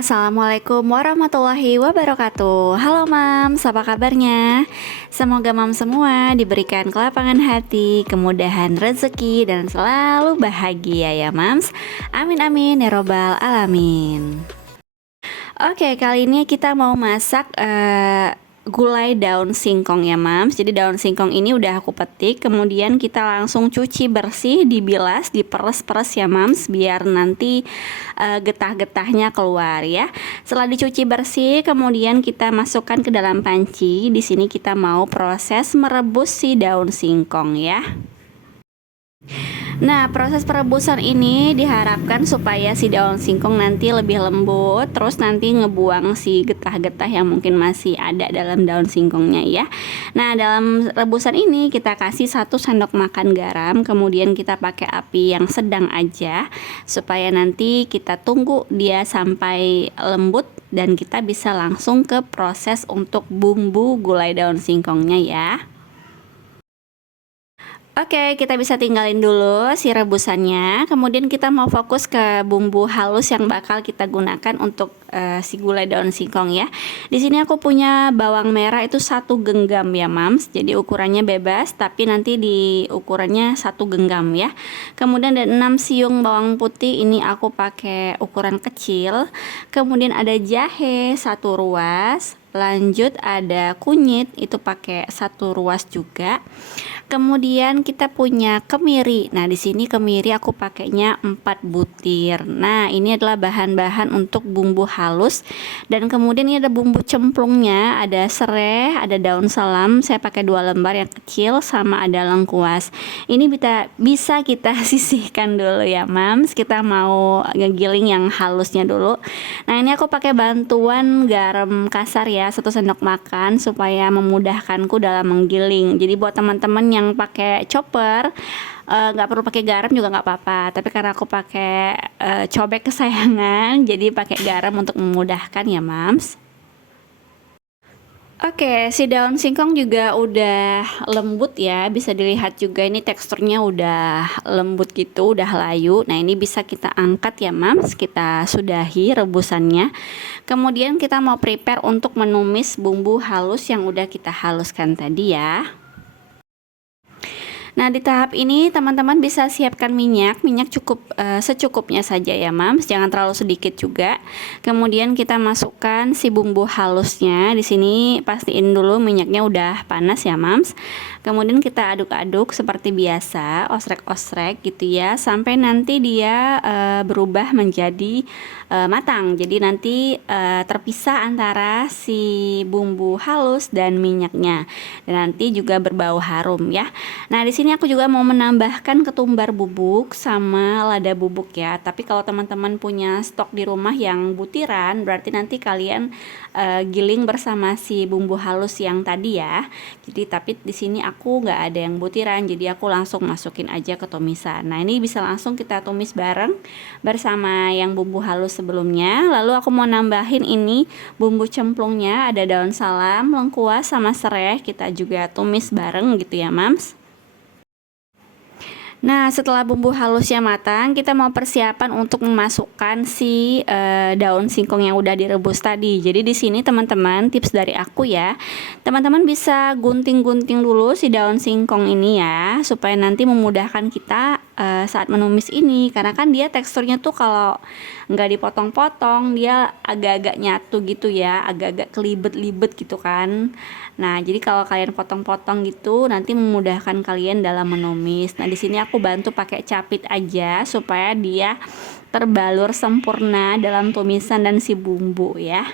Assalamualaikum warahmatullahi wabarakatuh. Halo Mams, apa kabarnya? Semoga Mams semua diberikan kelapangan hati, kemudahan rezeki, dan selalu bahagia ya Mams. Amin amin ya robbal alamin. Oke, kali ini kita mau masak gulai daun singkong ya Mams. Jadi daun singkong ini udah aku petik, kemudian kita langsung cuci bersih, dibilas, diperes-peres ya Mams, biar nanti getah-getahnya keluar ya. Setelah dicuci bersih, kemudian kita masukkan ke dalam panci. Di sini kita mau proses merebus si daun singkong ya. Nah, proses perebusan ini diharapkan supaya si daun singkong nanti lebih lembut, terus nanti ngebuang si getah-getah yang mungkin masih ada dalam daun singkongnya ya. Nah, dalam rebusan ini kita kasih 1 sendok makan garam, kemudian kita pakai api yang sedang aja supaya nanti kita tunggu dia sampai lembut dan kita bisa langsung ke proses untuk bumbu gulai daun singkongnya ya. Oke, kita bisa tinggalin dulu si rebusannya. Kemudian kita mau fokus ke bumbu halus yang bakal kita gunakan untuk si gulai daun singkong ya. Di sini aku punya bawang merah itu 1 genggam ya, Mams. Jadi ukurannya bebas, tapi nanti di ukurannya 1 genggam ya. Kemudian ada 6 siung bawang putih, ini aku pakai ukuran kecil. Kemudian ada jahe 1 ruas. Lanjut ada kunyit, itu pakai 1 ruas juga. Kemudian kita punya kemiri. Nah, di sini kemiri aku pakainya 4 butir. Nah, ini adalah bahan-bahan untuk bumbu halus. Dan kemudian ini ada bumbu cemplungnya, ada serai, ada daun salam. Saya pakai 2 lembar yang kecil, sama ada lengkuas. Ini bisa kita sisihkan dulu ya, Mams. Kita mau ngegiling yang halusnya dulu. Nah, ini aku pakai bantuan garam kasar ya, 1 sendok makan supaya memudahkanku dalam menggiling. Jadi buat teman-teman yang pakai chopper nggak perlu pakai garam juga nggak apa-apa, tapi karena aku pakai cobek kesayangan jadi pakai garam untuk memudahkan ya Mams. Oke, si daun singkong juga udah lembut ya, bisa dilihat juga ini teksturnya udah lembut gitu, udah layu. Nah, ini bisa kita angkat ya Mams, kita sudahi rebusannya. Kemudian kita mau prepare untuk menumis bumbu halus yang udah kita haluskan tadi ya. Nah, di tahap ini teman-teman bisa siapkan minyak cukup secukupnya saja ya Mams, jangan terlalu sedikit juga. Kemudian kita masukkan si bumbu halusnya. Di sini pastiin dulu minyaknya udah panas ya Mams. Kemudian kita aduk-aduk seperti biasa, osrek-osrek gitu ya, sampai nanti dia berubah menjadi matang. Jadi nanti terpisah antara si bumbu halus dan minyaknya. Dan nanti juga berbau harum ya. Nah, di sini aku juga mau menambahkan ketumbar bubuk sama lada bubuk ya. Tapi kalau teman-teman punya stok di rumah yang butiran, berarti nanti kalian giling bersama si bumbu halus yang tadi ya. Jadi tapi di sini aku nggak ada yang butiran, jadi aku langsung masukin aja ke tumisan. Nah, ini bisa langsung kita tumis bareng bersama yang bumbu halus sebelumnya. Lalu aku mau nambahin ini bumbu cemplungnya, ada daun salam, lengkuas sama serai, kita juga tumis bareng gitu ya Mams. Nah, setelah bumbu halusnya matang, kita mau persiapan untuk memasukkan si daun singkong yang udah direbus tadi. Jadi di sini teman-teman, tips dari aku ya, teman-teman bisa gunting-gunting dulu si daun singkong ini ya, supaya nanti memudahkan kita saat menumis ini. Karena kan dia teksturnya tuh kalau nggak dipotong-potong, dia agak-agak nyatu gitu ya, agak-agak kelibet-libet gitu kan. Nah, jadi kalau kalian potong-potong gitu, nanti memudahkan kalian dalam menumis. Nah, di sini aku bantu pakai capit aja supaya dia terbalur sempurna dalam tumisan dan si bumbu ya.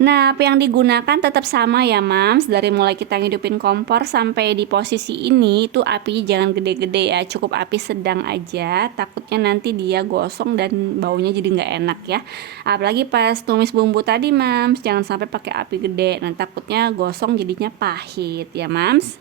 Nah, api yang digunakan tetap sama ya Mams, dari mulai kita ngidupin kompor sampai di posisi ini itu apinya jangan gede-gede ya, cukup api sedang aja, takutnya nanti dia gosong dan baunya jadi nggak enak ya. Apalagi pas tumis bumbu tadi Mams, jangan sampai pakai api gede, nanti takutnya gosong jadinya pahit ya Mams.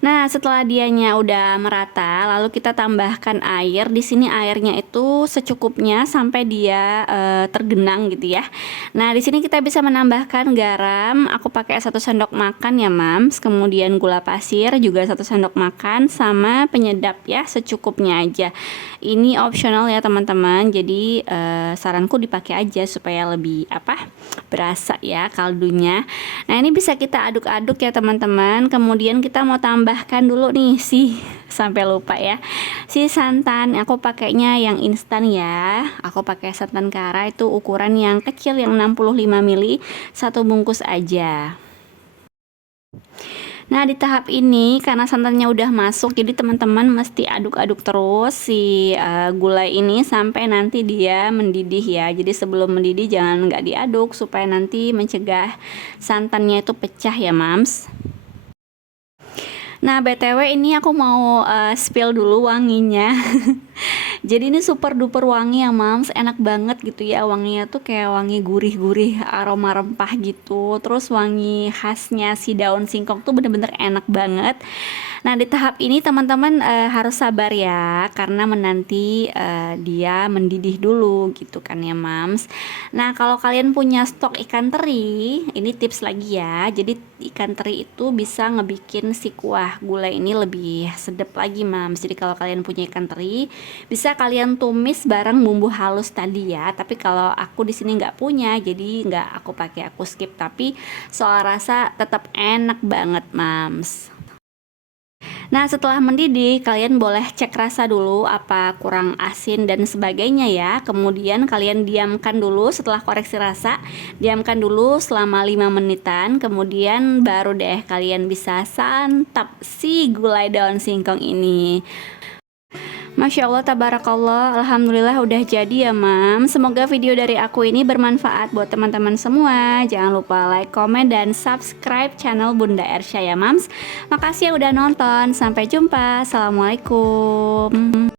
Nah, setelah dianya udah merata, lalu kita tambahkan air. Di sini airnya itu secukupnya sampai dia tergenang gitu ya. Nah, di sini kita bisa menambahkan garam. Aku pakai 1 sendok makan ya, Mams. Kemudian gula pasir juga 1 sendok makan, sama penyedap ya secukupnya aja. Ini opsional ya teman-teman. Jadi saranku dipakai aja supaya lebih berasa ya kaldunya. Nah, ini bisa kita aduk-aduk ya teman-teman. Kemudian kita mau tambahkan dulu nih sampai lupa ya, si santan. Aku pakainya yang instan ya. Aku pakai santan kara itu ukuran yang kecil yang 65 ml, 1 bungkus aja. Nah, di tahap ini karena santannya udah masuk, jadi teman-teman mesti aduk-aduk terus si gulai ini sampai nanti dia mendidih ya. Jadi sebelum mendidih jangan nggak diaduk supaya nanti mencegah santannya itu pecah ya, Mams. Nah, BTW ini aku mau spill dulu wanginya. Jadi ini super duper wangi ya, Mams. Enak banget gitu ya, wanginya tuh kayak wangi gurih-gurih, aroma rempah gitu. Terus wangi khasnya si daun singkong tuh bener-bener enak banget. Nah, di tahap ini teman-teman harus sabar ya, karena menanti dia mendidih dulu gitu kan ya, Mams. Nah, kalau kalian punya stok ikan teri, ini tips lagi ya. Jadi ikan teri itu bisa ngebikin si kuah gulai ini lebih sedap lagi, Mams. Jadi kalau kalian punya ikan teri, bisa kalian tumis bareng bumbu halus tadi ya. Tapi kalau aku di sini nggak punya, jadi nggak aku pakai, aku skip. Tapi soal rasa tetap enak banget, Mams. Nah, setelah mendidih, kalian boleh cek rasa dulu apa kurang asin dan sebagainya ya. Kemudian kalian diamkan dulu setelah koreksi rasa. Diamkan dulu selama 5 menitan. Kemudian baru deh kalian bisa santap si gulai daun singkong ini. Masya Allah, tabarakallah, alhamdulillah udah jadi ya, Mam. Semoga video dari aku ini bermanfaat buat teman-teman semua. Jangan lupa like, komen, dan subscribe channel Bunda Ersha ya, Mams. Makasih yang udah nonton. Sampai jumpa. Assalamualaikum.